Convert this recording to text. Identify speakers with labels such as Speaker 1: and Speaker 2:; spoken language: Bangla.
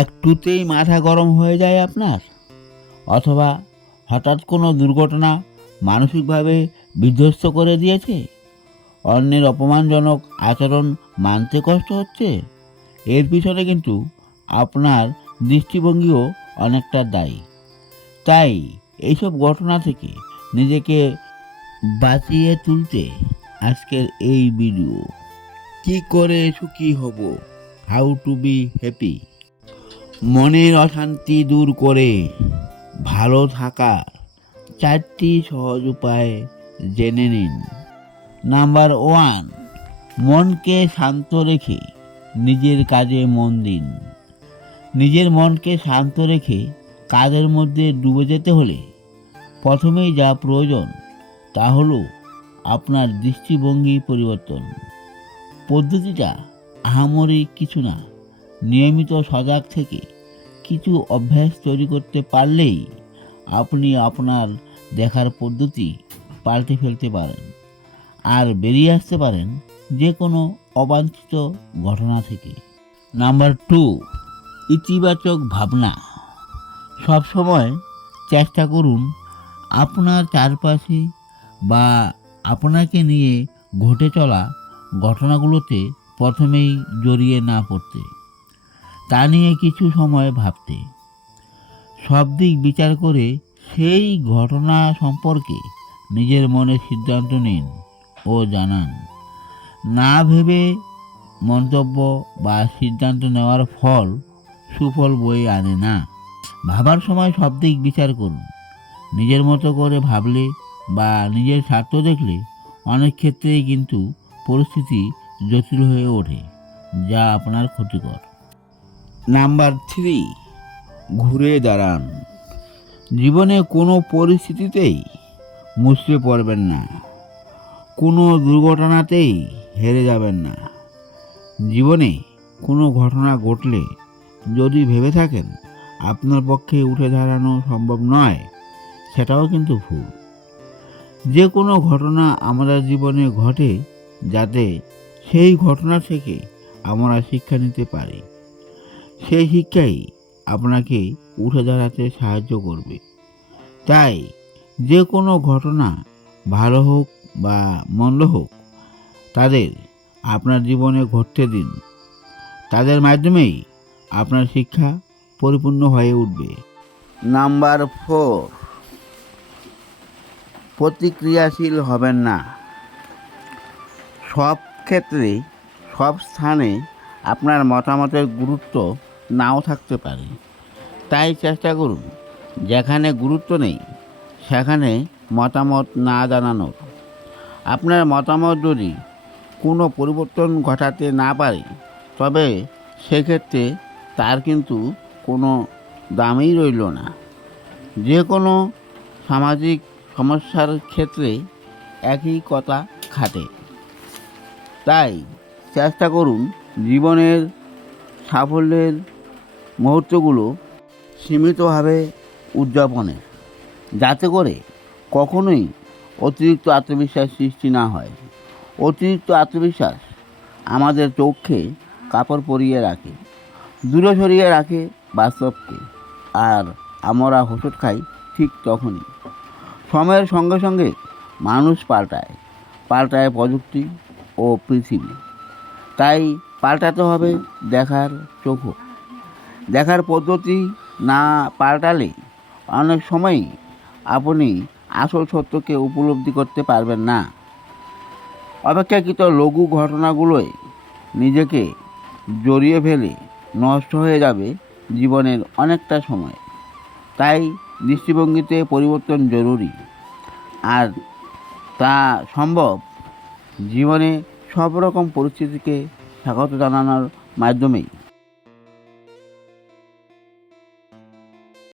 Speaker 1: একটুতেই মাথা গরম হয়ে যায় আপনার? অথবা হঠাৎ কোনো দুর্ঘটনা মানসিকভাবে বিধ্বস্ত করে দিয়েছে? অন্যের অপমানজনক আচরণ মানতে কষ্ট হচ্ছে? এর পিছনে কিন্তু আপনার দৃষ্টিভঙ্গিও অনেকটা দায়ী। তাই এইসব ঘটনা থেকে নিজেকে বাঁচিয়ে তুলতে আজকের এই ভিডিও কি করে সুখী হব? হাউ টু বি হ্যাপি মনের অশান্তি দূর করে ভালো থাকা চারটি সহজ উপায় জেনে নিন। নাম্বার ওয়ান, মনকে শান্ত রেখে নিজের কাজে মন দিন। নিজের মনকে শান্ত রেখে কাজের মধ্যে ডুবে যেতে হলে প্রথমেই যা প্রয়োজন তা হলো আপনার দৃষ্টিভঙ্গি পরিবর্তন। পদ্ধতিটা আহামরি কিছু না, নিয়মিত সজাগ থেকে কিছু অভ্যাস তৈরি করতে পারলেই আপনি আপনার দেখার পদ্ধতি পাল্টে ফেলতে পারেন আর বেরিয়ে আসতে পারেন যে কোনো অবাঞ্ছিত ঘটনা থেকে। নাম্বার টু, ইতিবাচক ভাবনা। সবসময় চেষ্টা করুন আপনার চারপাশে বা আপনাকে নিয়ে ঘটে চলা ঘটনাগুলোতে প্রথমেই জড়িয়ে না পড়তে। তা নিয়ে কিছু সময় ভাবতে। সব দিক বিচার করে সেই ঘটনা সম্পর্কে নিজের মনে সিদ্ধান্ত নিন ও জানান। না ভেবে মন্তব্য বা সিদ্ধান্ত নেওয়ার ফল সুফল বয়ে আনে না। ভাবার সময় সব দিক বিচার করুন। নিজের মতো করে ভাবলে বা নিজের স্বার্থ দেখলে অনেক ক্ষেত্রেই কিন্তু পরিস্থিতি জটিল হয়ে ওঠে, যা আপনার ক্ষতিকর। নাম্বার থ্রি, ঘুরে দাঁড়ান। জীবনে কোনো পরিস্থিতিতেই মুছড়ে পড়বেন না। কোনো দুর্ঘটনাতেই হেরে যাবেন না। জীবনে কোনো ঘটনা ঘটলে যদি ভেবে থাকেন, আপনার পক্ষে উঠে দাঁড়ানো সম্ভব নয়, সেটাও কিন্তু ভুল। যে কোনো ঘটনা আমাদের জীবনে ঘটে যাতে সেই ঘটনা থেকে আমরা শিক্ষা নিতে পারি। সেই শিক্ষাই আপনাকে উঠে দাঁড়াতে সাহায্য করবে। তাই যে কোনো ঘটনা ভালো হোক বা মন্দ হোক, তাদের আপনার জীবনে ঘটতে দিন। তাদের মাধ্যমেই আপনার শিক্ষা পরিপূর্ণ হয়ে উঠবে। নাম্বার ফোর, প্রতিক্রিয়াশীল হবেন না। সব ক্ষেত্রে, সব স্থানে আপনার মতামতের গুরুত্ব নাও থাকতে পারে। তাই চেষ্টা করুন, যেখানে গুরুত্ব নেই, সেখানে মতামত না জানানোর। আপনার মতামত যদি কোনো পরিবর্তন ঘটাতে না পারে, তবে সেক্ষেত্রে তার কিন্তু কোনো দামই রইল না। যে কোনো সামাজিক সমস্যার ক্ষেত্রে একই কথা খাটে। তাই চেষ্টা করুন জীবনের সাফল্যের মুহূর্তগুলো সীমিতভাবে উদযাপনে, যাতে করে কখনোই অতিরিক্ত আত্মবিশ্বাস সৃষ্টি না হয়। অতিরিক্ত আত্মবিশ্বাস আমাদের চোখে কাপড় পরিয়ে রাখে, দূরে সরিয়ে রাখে বাস্তবকে, আর আমরা হোঁচট খাই ঠিক তখনই। সময়ের সঙ্গে সঙ্গে মানুষ পাল্টায় পাল্টায় প্রযুক্তি ও পৃথিবী। তাই পাল্টাতে হবে দেখার চোখও। দেখার পদ্ধতি না পাল্টালে অনেক সময়ই আপনি আসল সত্যকে উপলব্ধি করতে পারবেন না। অপেক্ষাকৃত লঘু ঘটনাগুলোয় নিজেকে জড়িয়ে ফেলে নষ্ট হয়ে যাবে জীবনের অনেকটা সময়। তাই দৃষ্টিভঙ্গিতে পরিবর্তন জরুরি। আর তা সম্ভব জীবনে সব রকম পরিস্থিতিকে স্বাগত জানানোর মাধ্যমেই।